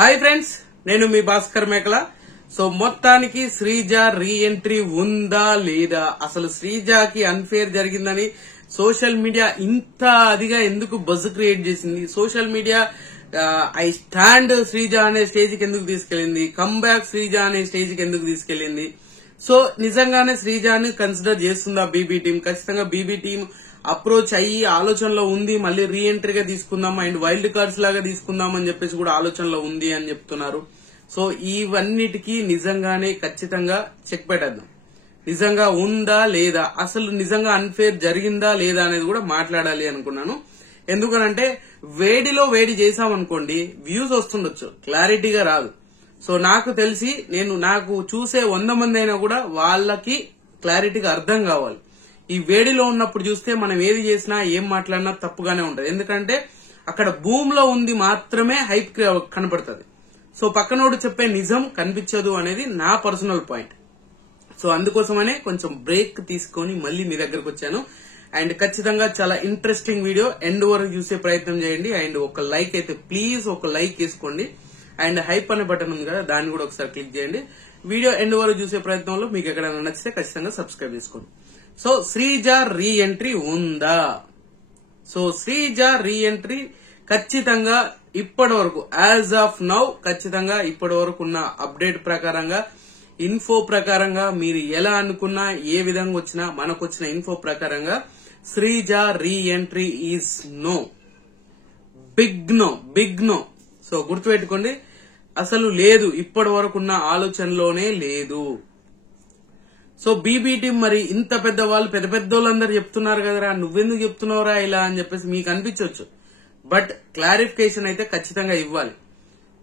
Hi friends, నేను మీ భాస్కర్ మేకల. So మొత్తానికి శ్రీజ రీ ఎంట్రీ ఉందా లేదా, అసలు శ్రీజకి అన్ఫేర్ జరిగిందని సోషల్ మీడియా ఇంత అదిగా ఎందుకు బజ్ క్రియేట్ చేసింది? Social media I stand Sreeja అనే స్టేజ్ కి ఎందుకు తీసుకెళ్లింది? కమ్బ్యాక్ శ్రీజ అనే స్టేజ్ కి ఎందుకు తీసుకెళ్లింది? సో నిజంగానే శ్రీజని కన్సిడర్ చేస్తుందా బీబీ టీం? ఖచ్చితంగా బీబీ టీం అప్రోచ్ అయ్యి ఆలోచనలో ఉంది, మళ్ళీ రీ ఎంట్రీగా తీసుకుందాం అండ్ వైల్డ్ కార్డ్స్ లాగా తీసుకుందాం అని చెప్పేసి కూడా ఆలోచనలో ఉంది అని చెప్తున్నారు. సో ఇవన్నిటికీ నిజంగానే ఖచ్చితంగా చెక్ పెట్టేద్దాం. నిజంగా ఉందా లేదా, అసలు నిజంగా అన్ఫేర్ జరిగిందా లేదా అనేది కూడా మాట్లాడాలి అనుకున్నాను. ఎందుకనంటే వేడిలో వేడి చేశామనుకోండి, వ్యూస్ వస్తుండొచ్చు, క్లారిటీగా రాదు. సో నాకు తెలిసి నాకు చూసే 100 మంది అయినా కూడా వాళ్ళకి క్లారిటీగా అర్థం కావాలి. ఈ వేడిలో ఉన్నప్పుడు చూస్తే మనం ఏది చేసినా ఏం మాట్లాడినా తప్పుగానే ఉంటది. ఎందుకంటే అక్కడ భూమిలో ఉంది మాత్రమే హైప్ కనపడుతుంది. సో పక్కనోడు చెప్పే నిజం కనిపించదు అనేది నా పర్సనల్ పాయింట్. సో అందుకోసమనే కొంచెం బ్రేక్ తీసుకొని మళ్ళీ మీ దగ్గరకు వచ్చాను. అండ్ ఖచ్చితంగా చాలా ఇంట్రెస్టింగ్ వీడియో, ఎండ్ వరకు చూసే ప్రయత్నం చేయండి. అండ్ ఒక లైక్ అయితే ప్లీజ్ ఒక లైక్ వేసుకోండి. అండ్ హైప్ అనే బటన్ ఉంది కదా, దాన్ని కూడా ఒకసారి క్లిక్ చేయండి. వీడియో ఎండ్ వరకు చూసే ప్రయత్నంలో మీకు ఎక్కడైనా నచ్చితే ఖచ్చితంగా సబ్స్క్రైబ్ చేసుకోండి. సో శ్రీజ రీ ఎంట్రీ ఉందా? సో శ్రీజ రీ ఎంట్రీ ఖచ్చితంగా ఇప్పటి వరకు యాజ్ ఆఫ్ నౌ ఖచ్చితంగా ఇప్పటి వరకు ఉన్న అప్డేట్ ప్రకారంగా, ఇన్ఫో ప్రకారంగా, మీరు ఎలా అనుకున్నా ఏ విధంగా వచ్చినా మనకు వచ్చిన ఇన్ఫో ప్రకారంగా Sreeja reentry is no, big no. So గుర్తుపెట్టుకోండి, అసలు లేదు, ఇప్పటి వరకు ఉన్న ఆలోచనలోనే లేదు. సో బీబీ టీం మరి ఇంత పెద్ద వాళ్ళు పెద్ద వాళ్ళందరూ చెప్తున్నారు కదరా, నువ్వెందుకు చెప్తున్నావురా ఇలా అని చెప్పేసి మీకు అనిపించవచ్చు. బట్ క్లారిఫికేషన్ అయితే ఖచ్చితంగా ఇవ్వాలి.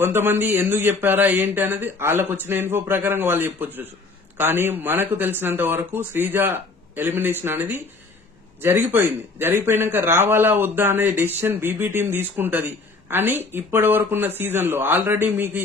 కొంతమంది ఎందుకు చెప్పారా ఏంటి అనేది వాళ్ళకు వచ్చిన ఇన్ఫో ప్రకారంగా వాళ్ళు చెప్పొచ్చు. కానీ మనకు తెలిసినంత వరకు శ్రీజ ఎలిమినేషన్ అనేది జరిగిపోయింది. జరిగిపోయినాక రావాలా వద్దా అనే డెసిషన్ బీబీ టీం తీసుకుంటది అని ఇప్పటి వరకు ఉన్న సీజన్ లో ఆల్రెడీ మీకు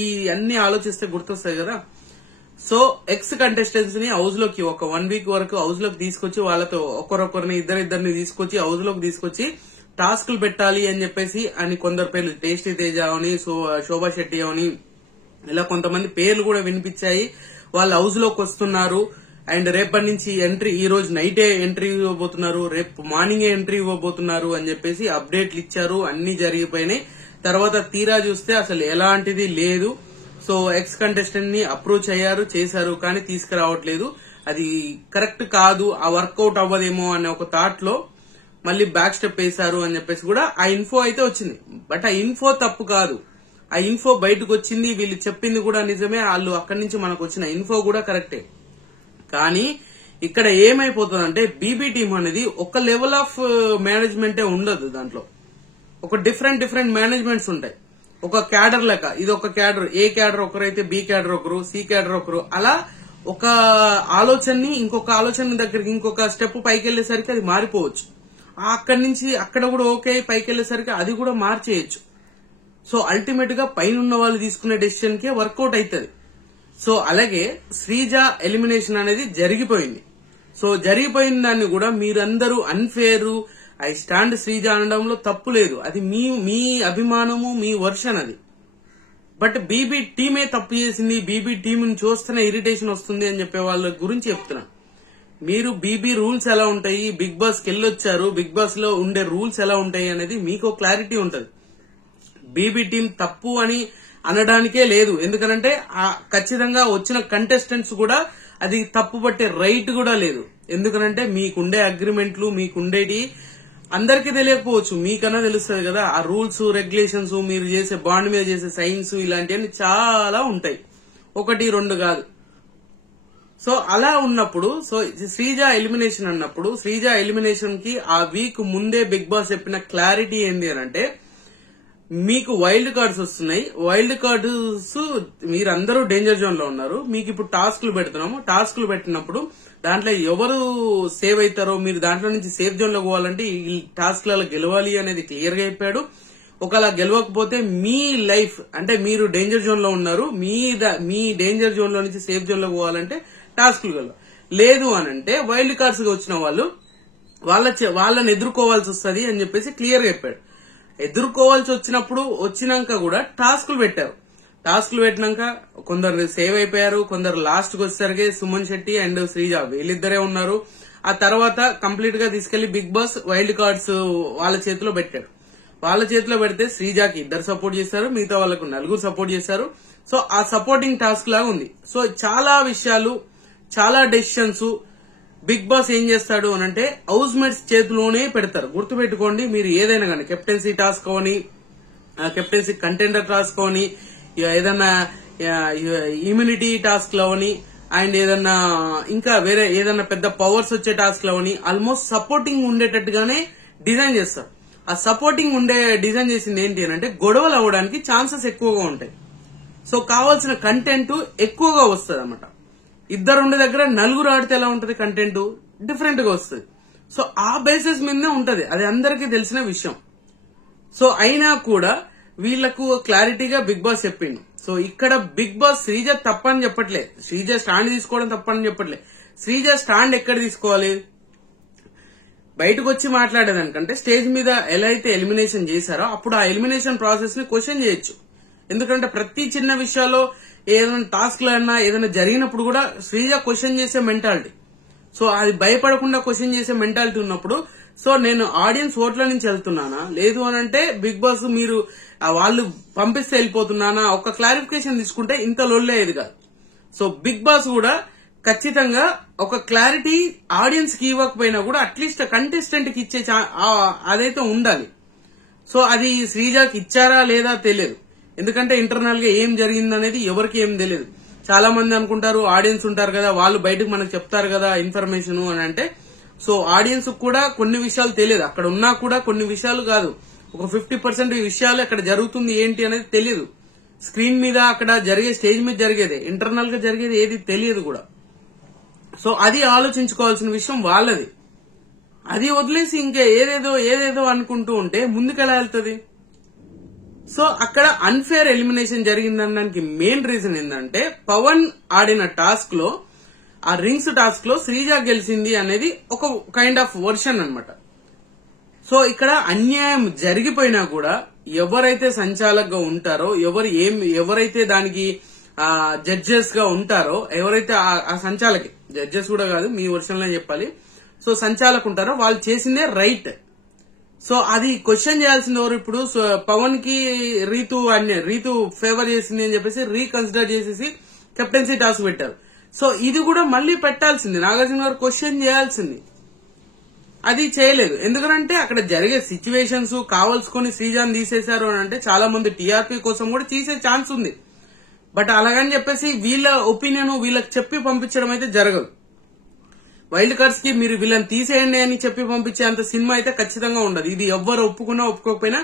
ఈ అన్ని ఆలోచిస్తే గుర్తొస్తాయి కదా. సో ఎక్స్ కంటెస్టెంట్స్ ని హౌస్ లోకి ఒక 1 వీక్ వరకు హౌస్ లోకి తీసుకొచ్చి వాళ్ళతో ఒకరొకరిని ఇద్దరిని తీసుకొచ్చి హౌస్ లోకి తీసుకొచ్చి టాస్క్లు పెట్టాలి అని చెప్పేసి అని కొందరు పేర్లు, టేస్టీ తేజ అని, శోభా శెట్టి అని, ఇలా కొంతమంది పేర్లు కూడా వినిపించాయి. వాళ్ళు హౌస్ లోకి వస్తున్నారు అండ్ రేపటి నుంచి ఎంట్రీ, ఈ రోజు నైటే ఎంట్రీ ఇవ్వబోతున్నారు, రేపు మార్నింగే ఎంట్రీ ఇవ్వబోతున్నారు అని చెప్పేసి అప్డేట్లు ఇచ్చారు. అన్ని జరిగిపోయినాయి. తర్వాత తీరా చూస్తే అసలు ఎలాంటిది లేదు. సో ఎక్స్ కంటెస్టెంట్ ని అప్రోచ్ అయ్యారు, చేశారు, కానీ తీసుకురావట్లేదు. అది కరెక్ట్ కాదు, ఆ వర్కౌట్ అవ్వదేమో అనే ఒక థాట్ లో మళ్ళీ బ్యాక్ స్టెప్ వేశారు అని చెప్పేసి కూడా ఆ ఇన్ఫో అయితే వచ్చింది. బట్ ఆ ఇన్ఫో తప్పు కాదు, ఆ ఇన్ఫో బయటకు వచ్చింది, వీళ్ళు చెప్పింది కూడా నిజమే, వాళ్ళు అక్కడి నుంచి మనకు వచ్చిన ఇన్ఫో కూడా కరెక్టే. కానీ ఇక్కడ ఏమైపోతుందంటే బీబీ టీం అనేది ఒక లెవెల్ ఆఫ్ మేనేజ్మెంటే ఉండదు. దాంట్లో ఒక డిఫరెంట్ మేనేజ్మెంట్స్ ఉంటాయి. ఒక క్యాడర్ లెక్క, ఇది ఒక క్యాడర్, ఏ క్యాడర్ ఒకరైతే బి క్యాడర్ ఒకరు, సి క్యాడర్ ఒకరు, అలా ఒక ఆలోచనని ఇంకొక ఆలోచన దగ్గరికి ఇంకొక స్టెప్ పైకి వెళ్లేసరికి అది మారిపోవచ్చు. అక్కడి నుంచి అక్కడ కూడా ఓకే పైకి వెళ్లేసరికి అది కూడా మార్చేయచ్చు. సో అల్టిమేట్ గా పైన ఉన్న వాళ్ళు తీసుకునే డెసిషన్ కే వర్కౌట్ అవుతుంది. సో అలాగే శ్రీజ ఎలిమినేషన్ అనేది జరిగిపోయింది. సో జరిగిపోయిన దాన్ని కూడా మీరందరూ అన్ఫేర్, ఐ స్టాండ్ శ్రీజ అనడంలో తప్పు లేదు. అది మీ అభిమానము, మీ వర్షన్ అది. బట్ బీబీ టీమే తప్పు చేసింది, బీబీ టీంని చూస్తేనే ఇరిటేషన్ వస్తుంది అని చెప్పే వాళ్ళ గురించి చెప్తున్నా. మీరు బీబీ రూల్స్ ఎలా ఉంటాయి, బిగ్ బాస్ కి వెళ్ళొచ్చారు, బిగ్ బాస్ లో ఉండే రూల్స్ ఎలా ఉంటాయి అనేది మీకు క్లారిటీ ఉంటది. బీబీ టీం తప్పు అని అనడానికే లేదు. ఎందుకనంటే ఖచ్చితంగా వచ్చిన కంటెస్టెంట్స్ కూడా అది తప్పు పట్టే రైట్ కూడా లేదు. ఎందుకనంటే మీకుండే అగ్రిమెంట్లు, మీకుండేటి అందరికీ తెలియకపోవచ్చు, మీకన్నా తెలుస్తుంది కదా. ఆ రూల్స్, రెగ్యులేషన్స్, మీరు చేసే బాండ్ మీద చేసే సైన్స్, ఇలాంటివన్నీ చాలా ఉంటాయి, 1, 2 కాదు. సో అలా ఉన్నప్పుడు, సో శ్రీజ ఎలిమినేషన్ అన్నప్పుడు, శ్రీజ ఎలిమినేషన్ కి ఆ వీక్ ముందే బిగ్ బాస్ చెప్పిన క్లారిటీ ఏంది అని అంటే, మీకు వైల్డ్ కార్డ్స్ వస్తున్నాయి, వైల్డ్ కార్డ్స్ మీరందరూ డేంజర్ జోన్ లో ఉన్నారు, మీకు ఇప్పుడు టాస్క్లు పెడుతున్నాము, టాస్క్లు పెట్టినప్పుడు దాంట్లో ఎవరు సేవ్ అవుతారో, మీరు దాంట్లో నుంచి సేఫ్ జోన్ లో పోవాలంటే ఈ టాస్క్లలో గెలవాలి అనేది క్లియర్ గా చెప్పాడు. ఒకవేళ గెలవకపోతే మీ లైఫ్, అంటే మీరు డేంజర్ జోన్ లో ఉన్నారు, మీ డేంజర్ జోన్ లో నుంచి సేఫ్ జోన్ లో పోవాలంటే టాస్క్లు గెలవాలి. లేదు అని అంటే వైల్డ్ కార్డ్స్ గా వచ్చిన వాళ్ళు వాళ్ళని ఎదుర్కోవాల్సి వస్తుంది అని చెప్పేసి క్లియర్ గా చెప్పాడు. ఎదుర్కోవాల్సి వచ్చినాక కూడా టాస్కులు పెట్టారు. టాస్కులు పెట్టినాక కొందరు సేవ్ అయిపోయారు, కొందరు లాస్ట్ కి వచ్చేసరికి సుమన్ శెట్టి అండ్ శ్రీజ వీళ్ళిద్దరే ఉన్నారు. ఆ తర్వాత కంప్లీట్ గా తీసుకెళ్లి బిగ్ బాస్ వైల్డ్ కార్డ్స్ వాళ్ళ చేతిలో పెట్టాడు. వాళ్ళ చేతిలో పెడితే శ్రీజాకి 2 సపోర్ట్ చేశారు, మిగతా వాళ్ళకు 4 సపోర్ట్ చేశారు. సో ఆ సపోర్టింగ్ టాస్క్ లాగా ఉంది. సో చాలా విషయాలు, చాలా డెసిషన్స్ బిగ్ బాస్ ఏం చేస్తాడు అనంటే హౌస్ మేట్స్ చేతిలోనే పెడతారు. గుర్తుపెట్టుకోండి, మీరు ఏదైనా కానీ కెప్టెన్సీ టాస్క్ అవని, కెప్టెన్సీ కంటెండర్ టాస్క్ అవని, ఏదన్నా ఇమ్యూనిటీ టాస్క్ అవని, అండ్ ఏదన్నా ఇంకా వేరే ఏదన్నా పెద్ద పవర్స్ వచ్చే టాస్క్ అవని ఆల్మోస్ట్ సపోర్టింగ్ ఉండేటట్టుగానే డిజైన్ చేస్తారు. ఆ సపోర్టింగ్ డిజైన్ చేసింది ఏంటి అంటే గొడవలు అవ్వడానికి ఛాన్సెస్ ఎక్కువగా ఉంటాయి. సో కావాల్సిన కంటెంట్ ఎక్కువగా వస్తుంది అన్నమాట. 2 ఉండే దగ్గర 4 ఆడితే ఎలా ఉంటది, కంటెంట్ డిఫరెంట్ గా వస్తుంది. సో ఆ బేసిస్ మీదనే ఉంటది, అది అందరికీ తెలిసిన విషయం. సో అయినా కూడా వీళ్లకు క్లారిటీగా బిగ్ బాస్ చెప్పిండు. సో ఇక్కడ బిగ్ బాస్ శ్రీజ తప్పని చెప్పట్లే, శ్రీజ స్టాండ్ తీసుకోవడం తప్పని చెప్పట్లే. శ్రీజ స్టాండ్ ఎక్కడ తీసుకోవాలి, బయటకు వచ్చి మాట్లాడేదానికంటే స్టేజ్ మీద ఎలా అయితే ఎలిమినేషన్ చేశారో అప్పుడు ఆ ఎలిమినేషన్ ప్రాసెస్ ని క్వశ్చన్ చేయొచ్చు. ఎందుకంటే ప్రతి చిన్న విషయాల్లో ఏదైనా టాస్క్ లన్నా ఏదైనా జరిగినప్పుడు కూడా శ్రీజ క్వశ్చన్ చేసే మెంటాలిటీ. సో అది భయపడకుండా క్వశ్చన్ చేసే మెంటాలిటీ ఉన్నప్పుడు, సో నేను ఆడియన్స్ ఓట్ల నుంచి వెళ్తున్నానా, లేదు అనంటే బిగ్ బాస్ మీరు వాళ్ళు పంపిస్తే వెళ్ళిపోతున్నానా, ఒక క్లారిఫికేషన్ తీసుకుంటే ఇంత లొల్లేది కాదు. సో బిగ్ బాస్ కూడా ఖచ్చితంగా ఒక క్లారిటీ ఆడియన్స్ కి ఇవ్వకపోయినా కూడా అట్లీస్ట్ కంటెస్టెంట్ కి ఇచ్చే అదైతే ఉండాలి. సో అది శ్రీజాకి ఇచ్చారా లేదా తెలియదు, ఎందుకంటే ఇంటర్నల్ గా ఏం జరిగిందనేది ఎవరికి ఏం తెలియదు. చాలా మంది అనుకుంటారు ఆడియన్స్ ఉంటారు కదా, వాళ్ళు బయటకు మనకు చెప్తారు కదా ఇన్ఫర్మేషన్ అని అంటే. సో ఆడియన్స్ కూడా కొన్ని విషయాలు తెలియదు, అక్కడ ఉన్నా కూడా కొన్ని విషయాలు కాదు, ఒక 50% విషయాలు అక్కడ జరుగుతుంది ఏంటి అనేది తెలియదు. స్క్రీన్ మీద అక్కడ జరిగే స్టేజ్ మీద జరిగేది, ఇంటర్నల్ గా జరిగేది ఏది తెలియదు కూడా. సో అది ఆలోచించుకోవాల్సిన విషయం వాళ్ళది. అది వదిలేసి ఇంకా ఏదేదో అనుకుంటూ ఉంటే ముందుకెలా వెళ్తుంది. సో అక్కడ అన్ఫేర్ ఎలిమినేషన్ జరిగిందనడానికి మెయిన్ రీజన్ ఏంటంటే పవన్ ఆడిన టాస్క్ లో, ఆ రింగ్స్ టాస్క్ లో శ్రీజ గెలిచింది అనేది ఒక కైండ్ ఆఫ్ వర్షన్ అన్నమాట. సో ఇక్కడ అన్యాయం జరిగిపోయినా కూడా ఎవరైతే సంచాలకుగా ఉంటారో, ఎవరైతే దానికి జడ్జెస్ గా ఉంటారో, ఎవరైతే ఆ సంచాలకి, జడ్జెస్ కూడా కాదు మీ వర్షన్ లో చెప్పాలి, సో సంచాలకు ఉంటారో వాళ్ళు చేసిందే రైట్. సో అది క్వశ్చన్ చేయాల్సింది ఎవరు ఇప్పుడు, పవన్ కి రీతు ఫేవర్ చేసింది అని చెప్పేసి రీకన్సిడర్ చేసేసి కెప్టెన్సీ టాస్క్ పెట్టారు. సో ఇది కూడా మళ్ళీ పెట్టాల్సింది, నాగార్జున గారు క్వశ్చన్ చేయాల్సింది, అది చేయలేదు. ఎందుకంటే అక్కడ జరిగే సిచ్యువేషన్స్ కావాల్సుకొని శ్రీజాన్ తీసేశారు అని అంటే చాలా మంది టీఆర్పీ కోసం కూడా తీసే ఛాన్స్ ఉంది. బట్ అలాగని చెప్పేసి వీళ్ళ ఒపీనియన్ వీళ్ళకి చెప్పి పంపించడం అయితే జరగదు. వైల్డ్ కార్డ్స్ కి మీరు వీళ్ళని తీసేయండి అని చెప్పి పంపించే అంత సినిమా అయితే ఖచ్చితంగా ఉండదు. ఇది ఎవ్వరు ఒప్పుకున్నా ఒప్పుకోకపోయినా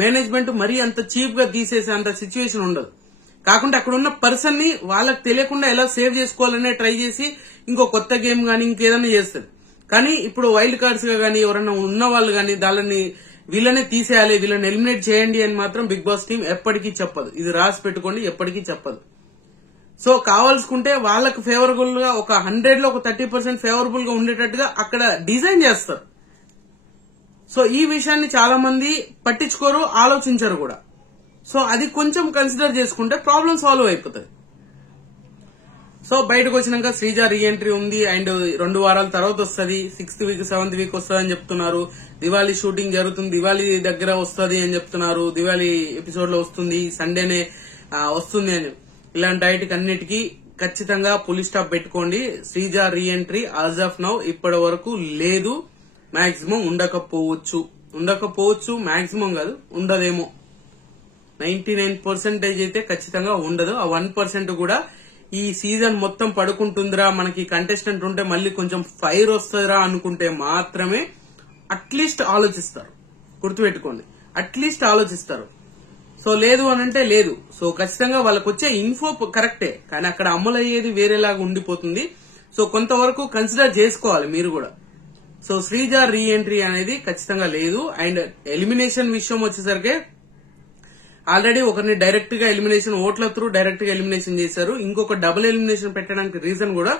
మేనేజ్మెంట్ మరీ అంత చీప్ గా తీసేసే అంత సిచ్యువేషన్ ఉండదు. కాకుండా అక్కడ ఉన్న పర్సన్ ని వాళ్ళకి తెలియకుండా ఎలా సేవ్ చేసుకోవాలనే ట్రై చేసి ఇంకో కొత్త గేమ్ గానీ ఇంకేదైనా చేస్తుంది. కానీ ఇప్పుడు వైల్డ్ కార్డ్స్ గా గానీ ఎవరైనా ఉన్న వాళ్ళు గానీ వీళ్ళనే తీసేయాలి, వీళ్ళని ఎలిమినేట్ చేయండి అని మాత్రం బిగ్ బాస్ టీం ఎప్పటికీ చెప్పదు. ఇది రాసి పెట్టుకోండి, ఎప్పటికీ చెప్పదు. సో కావాల్సుకుంటే వాళ్ళకు ఫేవరబుల్ గా ఒక 100 లో ఒక 30% ఫేవరబుల్ గా ఉండేటట్టుగా అక్కడ డిజైన్ చేస్తారు. సో ఈ విషయాన్ని చాలా మంది పట్టించుకోరు, ఆలోచించరు కూడా. సో అది కొంచెం కన్సిడర్ చేసుకుంటే ప్రాబ్లం సాల్వ్ అయిపోతుంది. సో బయటకు వచ్చినాక శ్రీజ రీఎంట్రీ ఉంది అండ్ 2 వారాల తర్వాత వస్తుంది, 6th వీక్ 7th వీక్ వస్తుంది అని చెప్తున్నారు. దివాళీ షూటింగ్ జరుగుతుంది, దివాళీ దగ్గర వస్తుంది అని చెప్తున్నారు, దివాళీ ఎపిసోడ్ లో వస్తుంది, సండేనే వస్తుంది అని. ఇలాంటి వాటికి అన్నిటికీ ఖచ్చితంగా పులి స్టాప్ పెట్టుకోండి. Sreeja reentry as of now ఇప్పటి వరకు లేదు, మాక్సిమం ఉండకపోవచ్చు, మాక్సిమం కాదు ఉండదేమో. 99% అయితే ఖచ్చితంగా ఉండదు. ఆ 1% కూడా ఈ సీజన్ మొత్తం పడుకుంటుందిరా, మనకి కంటెస్టెంట్ ఉంటే మళ్ళీ కొంచెం ఫైర్ వస్తుందిరా అనుకుంటే మాత్రమే అట్లీస్ట్ ఆలోచిస్తారు. గుర్తుపెట్టుకోండి, అట్లీస్ట్ ఆలోచిస్తారు. సో లేదు అనంటే లేదు. సో ఖచ్చితంగా వాళ్ళకి వచ్చే ఇన్ఫో కరెక్టే, కానీ అక్కడ అమలు అయ్యేది వేరేలాగా ఉండిపోతుంది. సో కొంతవరకు కన్సిడర్ చేసుకోవాలి మీరు కూడా. సో శ్రీజ రీఎంట్రీ అనేది ఖచ్చితంగా లేదు. అండ్ ఎలిమినేషన్ విషయం వచ్చేసరికి ఆల్రెడీ ఒకరిని డైరెక్ట్ గా ఎలిమినేషన్ ఓట్ల త్రూ డైరెక్ట్ గా ఎలిమినేషన్ చేశారు. ఇంకొక డబుల్ ఎలిమినేషన్ పెట్టడానికి రీజన్ కూడా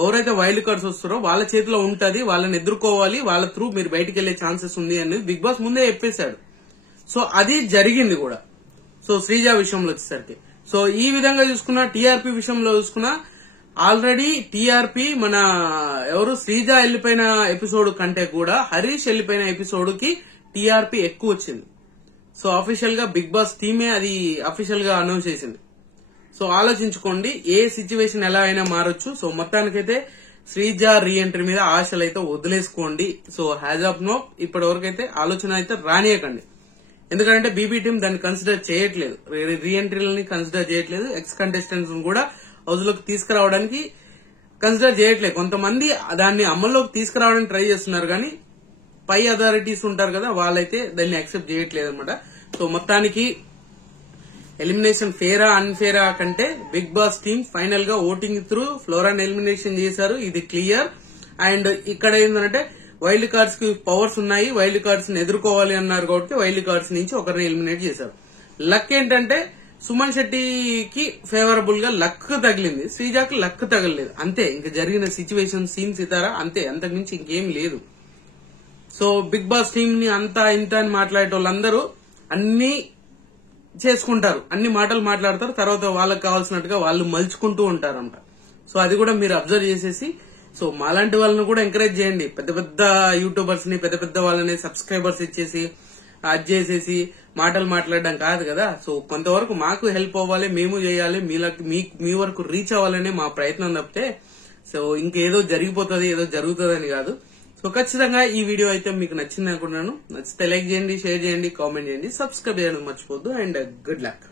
ఎవరైతే వైల్డ్ కార్డ్స్ వస్తారో వాళ్ళ చేతిలో ఉంటది, వాళ్ళని ఎదుర్కోవాలి, వాళ్ళ త్రూ మీరు బయటికి వెళ్లే ఛాన్సెస్ ఉంది అనేది బిగ్ బాస్ ముందే చెప్పేశాడు. సో అది జరిగింది కూడా. సో శ్రీజ విషయంలో వచ్చేసరికి సో ఈ విధంగా చూసుకున్నా, టీఆర్పీ విషయంలో చూసుకున్నా ఆల్రెడీ టీఆర్పీ మన ఎవరు శ్రీజ వెళ్లిపోయిన ఎపిసోడ్ కంటే కూడా హరీష్ వెళ్లిపోయిన ఎపిసోడ్ కి టీఆర్పీ ఎక్కువ వచ్చింది. సో అఫీషియల్ గా బిగ్ బాస్ టీమే అది అఫీషియల్ గా అనౌన్స్ చేసింది. సో ఆలోచించుకోండి, ఏ సిచ్యువేషన్ ఎలా అయినా మారొచ్చు. సో మొత్తానికైతే శ్రీజ రీఎంట్రీ మీద ఆశలు అయితే వదిలేసుకోండి. సో హ్యాజ్ ఆఫ్ నో ఇప్పటి వరకు అయితే ఆలోచన అయితే రానియకండి. ఎందుకంటే బీబీ టీం దాన్ని కన్సిడర్ చేయట్లేదు, రీఎంట్రీలని కన్సిడర్ చేయట్లేదు, ఎక్స్ కంటెస్టెంట్స్ కూడా హౌస్ లోకి తీసుకురావడానికి కన్సిడర్ చేయట్లేదు. కొంతమంది దాన్ని అమల్లోకి తీసుకురావడానికి ట్రై చేస్తున్నారు, కానీ పై అథారిటీస్ ఉంటారు కదా, వాళ్ళైతే దాన్ని యాక్సెప్ట్ చేయట్లేదు అనమాట. సో మొత్తానికి ఎలిమినేషన్ ఫేరా అన్ఫేరా కంటే బిగ్ బాస్ టీమ్ ఫైనల్ గా ఓటింగ్ త్రూ ఫ్లోరాన్ ఎలిమినేషన్ చేశారు, ఇది క్లియర్. అండ్ ఇక్కడ ఏంటంటే వైల్డ్ కార్డ్స్ కి పవర్స్ ఉన్నాయి, వైల్డ్ కార్డ్స్ ని ఎదుర్కోవాలి అన్నారు కాబట్టి వైల్డ్ కార్డ్స్ నుంచి ఒకరిని ఎలిమినేట్ చేశారు. లక్ ఏంటంటే సుమన్ శెట్టికి ఫేవరబుల్ గా లక్ తగిలింది, శ్రీజాకి లక్ తగలలేదు, అంతే. ఇంకా జరిగిన సిచ్యువేషన్ సీన్ సితారా అంతే, అంతకుమించి ఇంకేం లేదు. సో బిగ్ బాస్ టీమ్ ని అంతా ఇంత అని మాట్లాడే వాళ్ళందరూ అన్ని చేసుకుంటారు, అన్ని మాటలు మాట్లాడతారు, తర్వాత వాళ్ళకి కావాల్సినట్టుగా వాళ్ళు మలుచుకుంటూ ఉంటారంట. సో అది కూడా మీరు అబ్జర్వ్ చేసేసి సో మాలాంటి వాళ్ళని కూడా ఎంకరేజ్ చేయండి. పెద్ద పెద్ద యూట్యూబర్స్ ని, పెద్ద పెద్ద వాళ్ళని సబ్స్క్రైబర్స్ ఇచ్చేసి అది చేసేసి మాటలు మాట్లాడడం కాదు కదా. సో కొంతవరకు మాకు హెల్ప్ అవ్వాలి, మేము చేయాలి, మీ వరకు రీచ్ అవ్వాలనే మా ప్రయత్నం తప్పితే సో ఇంకేదో జరిగిపోతుంది, ఏదో జరుగుతుంది అని కాదు. సో ఖచ్చితంగా ఈ వీడియో అయితే మీకు నచ్చింది అనుకుంటున్నాను. నచ్చితే లైక్ చేయండి, షేర్ చేయండి, కామెంట్ చేయండి, సబ్స్క్రైబ్ చేయడం మర్చిపోద్దు. And good luck.